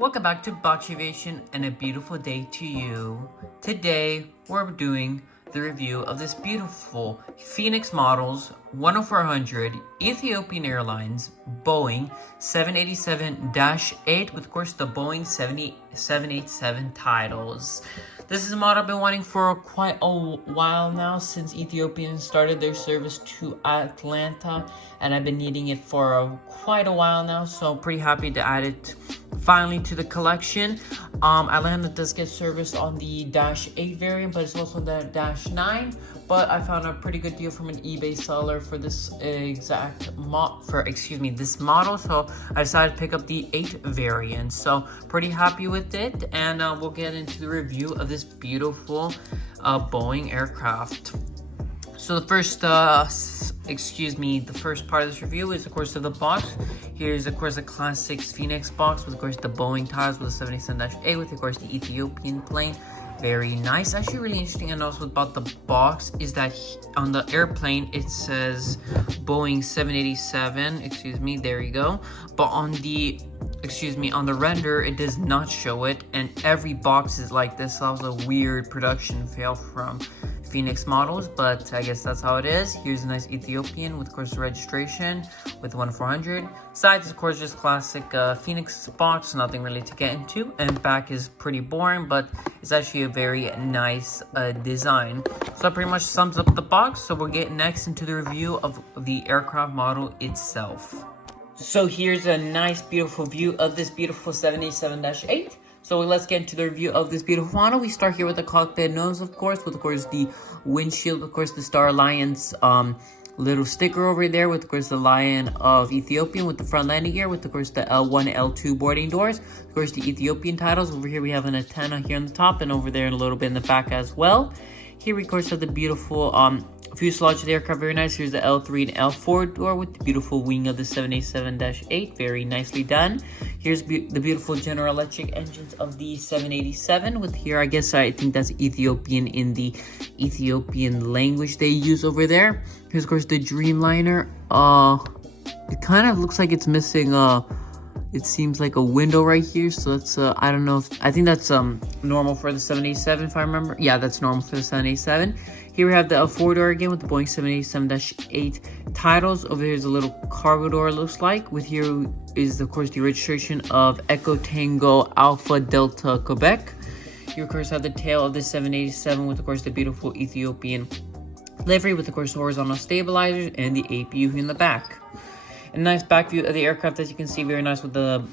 welcome back to Box Aviation and a beautiful day to you. Today we're doing the review of this beautiful Phoenix Models 10400 Ethiopian Airlines Boeing 787-8 with of course the Boeing 787 titles. This is a model I've been wanting for quite a while now, since Ethiopian started their service to Atlanta, and I've been needing it for quite a while now, so pretty happy to add it finally to the collection. Atlanta does get service on the Dash 8 variant, but it's also the Dash 9. But I found a pretty good deal from an eBay seller for this this model, so I decided to pick up the 8 variant. So pretty happy with it, and we'll get into the review of this beautiful Boeing aircraft. So the first part of this review is of course of the box. Here's of course a classic Phoenix box with of course the Boeing titles with the 787-8 with of course the Ethiopian plane. Very nice. Actually really interesting and also about the box is that on the airplane it says Boeing 787, there you go. But on the render it does not show it, and every box is like this. So that was a weird production fail from Phoenix Models, but I guess that's how it is. Here's a nice Ethiopian with of course the registration with 10400. Sides of course just classic Phoenix box, nothing really to get into, and back is pretty boring, but it's actually a very nice design. So that pretty much sums up the box. So we'll get next into the review of the aircraft model itself. So here's a nice beautiful view of this beautiful 787-8. So let's get into the review of this beautiful model. We start here with the cockpit nose, of course, with of course the windshield, of course the Star Alliance little sticker over there, with of course the Lion of Ethiopian with the front landing gear, with of course the L1, L2 boarding doors, of course the Ethiopian titles. Over here we have an antenna here on the top, and over there a little bit in the back as well. Here we of course have the beautiful fuselage of the aircraft, very nice. Here's the L3 and L4 door with the beautiful wing of the 787-8, very nicely done. Here's the beautiful General Electric engines of the 787 with here, I think that's Ethiopian in the Ethiopian language they use over there. Here's of course the Dreamliner. It kind of looks like it's missing it seems like a window right here, so that's I don't know I think that's normal for the 787 if I remember. Yeah, that's normal for the 787. Here we have the L4 door again with the Boeing 787-8 titles. Over here is a little cargo door, it looks like. With here is of course the registration of Echo Tango Alpha Delta Quebec. Here of course have the tail of the 787 with of course the beautiful Ethiopian livery with of course horizontal stabilizers and the APU in the back. A nice back view of the aircraft, as you can see, very nice with the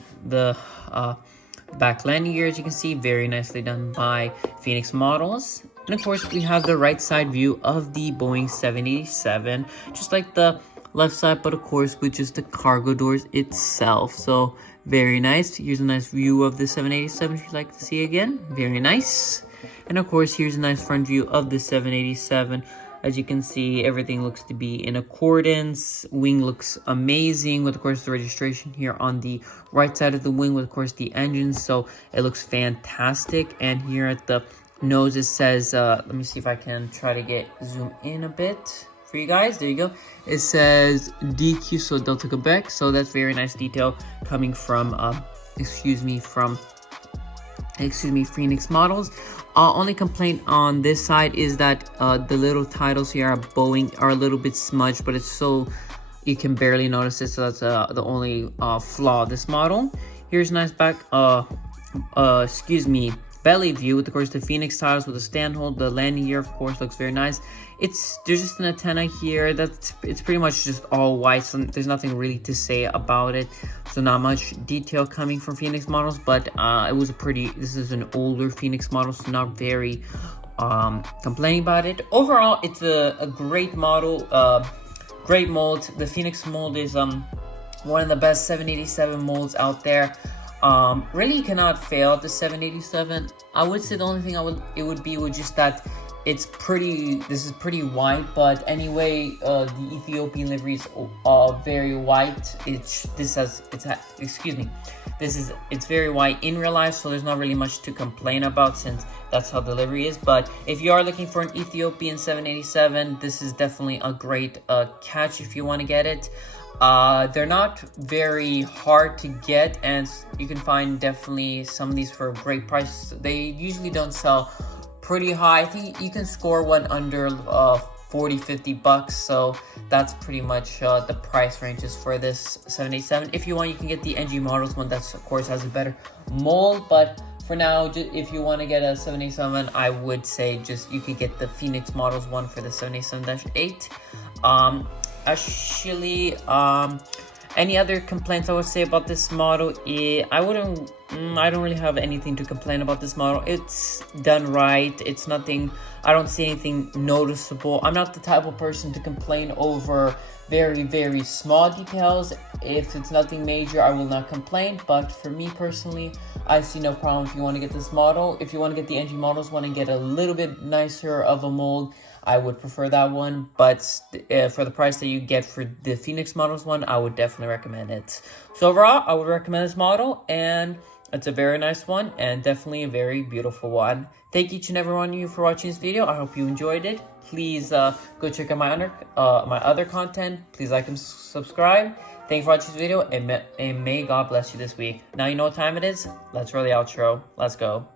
back landing gear, as you can see, very nicely done by Phoenix Models. And of course we have the right side view of the Boeing 787, just like the left side, but of course with just the cargo doors itself. So very nice. Here's a nice view of the 787 if you'd like to see again. Very nice. And of course here's a nice front view of the 787. As you can see, everything looks to be in accordance. Wing looks amazing with of course the registration here on the right side of the wing with of course the engines, so it looks fantastic. And here at the nose it says let me see if I can try to zoom in a bit for you guys. There you go. It says DQ, so Delta Quebec, so that's very nice detail coming from Phoenix Models. Only complaint on this side is that the little titles here are Boeing are a little bit smudged, but it's so you can barely notice it, so that's the only flaw of this model. Here's a nice back belly view with of course the Phoenix titles with the stand hold. The landing gear of course looks very nice. There's just an antenna here it's pretty much just all white, so there's nothing really to say about it, so not much detail coming from Phoenix Models. But this is an older Phoenix model, so not very complaining about it. Overall it's a great model, great mold. The Phoenix mold is one of the best 787 molds out there. Really cannot fail at the 787. I would say the only thing it would be just that this is pretty white, but anyway, the Ethiopian livery is very white. It's very white in real life, so there's not really much to complain about since that's how the livery is. But if you are looking for an Ethiopian 787, this is definitely a great catch if you want to get it. They're not very hard to get, and you can find definitely some of these for a great price. They usually don't sell pretty high. I think you can score one under 40-50 bucks, so that's pretty much the price ranges for this 787. If you want, you can get the NG models one, that's of course has a better mold, but for now, if you want to get a 787, I would say just you could get the Phoenix models one for the 787-8. Actually, any other complaints I would say about this model? I don't really have anything to complain about this model. It's done right. It's nothing, I don't see anything noticeable. I'm not the type of person to complain over very, very small details. If it's nothing major, I will not complain. But for me personally, I see no problem if you want to get this model. If you want to get the NG models one and get a little bit nicer of a mold, I would prefer that one. But for the price that you get for the Phoenix models one, I would definitely recommend it. So overall, I would recommend this model, and it's a very nice one and definitely a very beautiful one. Thank each and every one of you for watching this video. I hope you enjoyed it. Please go check out my other content. Please like and subscribe. Thank you for watching this video, and may God bless you this week. Now you know what time it is. Let's roll the outro. Let's go.